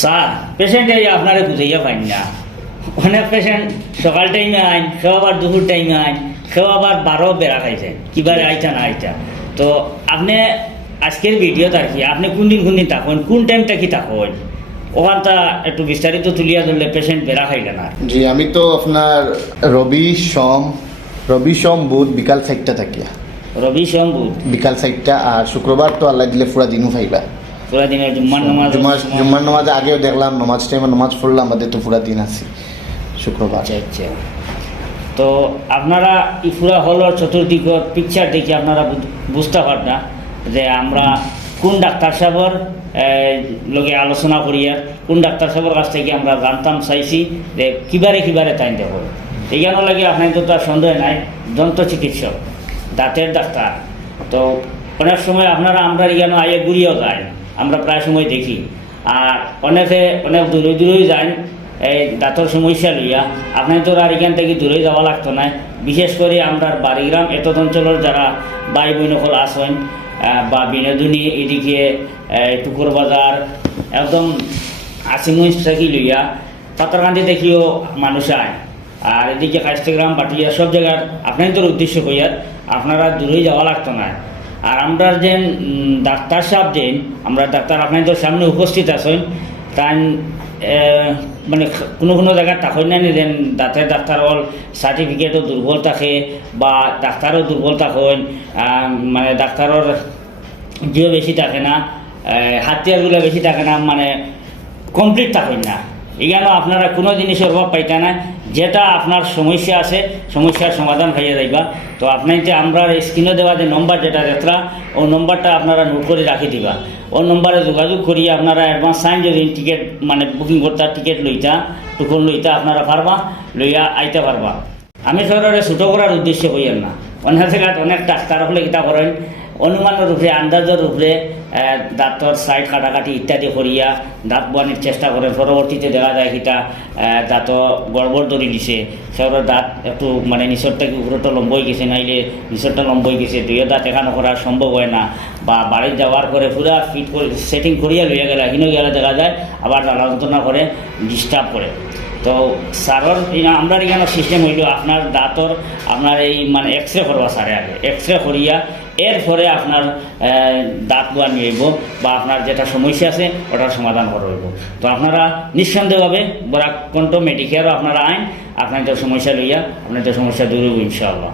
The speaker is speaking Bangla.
স্যার পেশেন্ট এই আপনারে বুঝাইয়া পাইন না। অনেক পেশেন্ট সকাল টাইমে আইন, কেউ আবার দুপুর টাইমে আইন, কেউ আবার 12 বেড়া খাইছেন, কিবারে আইতা না আইতা। তো আপনি আজকের ভিডিওতে আর কি আপনি কোন দিন থাকুন, কোন টাইমটা কি থাকুন, ওখানটা একটু বিস্তারিত তুলিয়া ধরলে পেশেন্ট বেড়া খাইলে না। জি, আমি তো আপনার রবি সোম বুধ বিকাল 4টা থাকিয়া, রবি সোম বুধ বিকাল 4টা, আর শুক্রবার তো আল্লাহ দিলে পুরা দিনও পাইবা। পুরা দিনে জুম্মার নামাজ, জুম্মার নামাজ আগেও দেখলাম, নামাজ টাইমে নামাজ পড়লাম, আমাদের তো পুরা দিন আছে শুক্রবার। আচ্ছা আচ্ছা। তো আপনারা এই পুরা হলের চতুর্দিক পিকচার দেখে আপনারা বুঝতে পার না যে আমরা কোন ডাক্তার সাহেবের লগে আলোচনা করিয়া কোন ডাক্তার সাহেবের কাছ থেকে আমরা জানতাম চাইছি যে কিবারে তাই দেব। এইখানে লাগে আপনার তো আর সন্দেহ নাই, দন্ত চিকিৎসক, দাঁতের ডাক্তার। তো অনেক সময় আপনারা আমরা এখানে আয়ে ঘুরিয়েও যায়, আমরা প্রায় সময় দেখি। আর অনেকে অনেক দূরে যায় এই দাঁতর সমস্যা লইয়া। আপনার তো আর এখান থেকে দূরে যাওয়া লাগতো না। বিশেষ করে আমরা বাড়িগ্রাম এত অঞ্চলের যারা ভাই বোন সকল আসেন বা বিনোদিনী এদিকে টুকুর বাজার একদম আসিমুজ থাকি লইয়া পাতারকান্দি দেখিও মানুষ আয়। আর এদিকে কাস্টগ্রাম বাটিয়া সব জায়গার আপনাদের উদ্দেশ্য কইয়ার আপনারা দূরেই যাওয়া লাগতো না। আর আমরা যে ডাক্তার সাহেব যে আমরা ডাক্তার আপনাদের সামনে উপস্থিত আছেন, তাই মানে কোনো জায়গায় তাকই না নিলেন দাঁতের ডাক্তার হল সার্টিফিকেটও দুর্বল থাকে বা ডাক্তারও দুর্বল থাকেন, মানে ডাক্তারের জিও বেশি থাকে না, হাতিয়ারগুলো বেশি থাকে না, মানে কমপ্লিট থাকেন না। এখানেও আপনারা কোনো জিনিসের অভাব পাইতে না। যেটা আপনার সমস্যা আছে সমস্যার সমাধান হয়ে যাইবা। তো আপনাকে আমরা স্ক্রিনে দেওয়া যে নম্বর যেটা যাত্রা, ওই নম্বরটা আপনারা নোট করে রাখি দিবা। ওই নম্বরে যোগাযোগ করিয়ে আপনারা অ্যাডভান্স সাইন যদি টিকিট মানে বুকিং করতে টিকিট লইতা টুকুন লইতা আপনারা পারবা, লইয়া আইতে পারবা। আমি সরকারে ছোটো করার উদ্দেশ্যে হইয়েন না। অনেক জায়গায় অনেক ডাক্তার হলে কিতা করেন অনুমানের উপরে আন্দাজের উপরে দাঁতর সাইড কাটাকাটি ইত্যাদি করিয়া দাঁত বানির চেষ্টা করেন। পরবর্তীতে দেখা যায় কিটা দাঁত গড়বড় ধরে দিছে, সেগুলোর দাঁত একটু মানে নিচরটাকে উপরটা লম্বই গেছে, নাইলে নিচরটা লম্বই গেছে, দুইও দাঁত এখানো করা সম্ভব হয় না। বা বাড়ি যাওয়ার পরে পুরা ফিট করে সেটিং করিয়া লইয়া গেলে এখানেও গেলে দেখা যায় আবার জ্বালা যন্ত্রণা করে ডিস্টার্ব করে। তো স্যারের আমরা এখানে সিস্টেম হইল আপনার দাঁতর আপনার এই মানে এক্সরে করবা স্যারে আগে, এক্সরে করিয়া এরপরে আপনার দাঁত বোয়া নিয়েব বা আপনার যেটা সমস্যা আছে ওটার সমাধান করা হইব। তো আপনারা নিঃসন্দেহভাবে বরাক কণ্ঠ মেডিকেয়ারও আপনারা আইন আপনাদের সমস্যা লইয়া আপনাদের সমস্যা দূর হইব ইনশাআল্লাহ।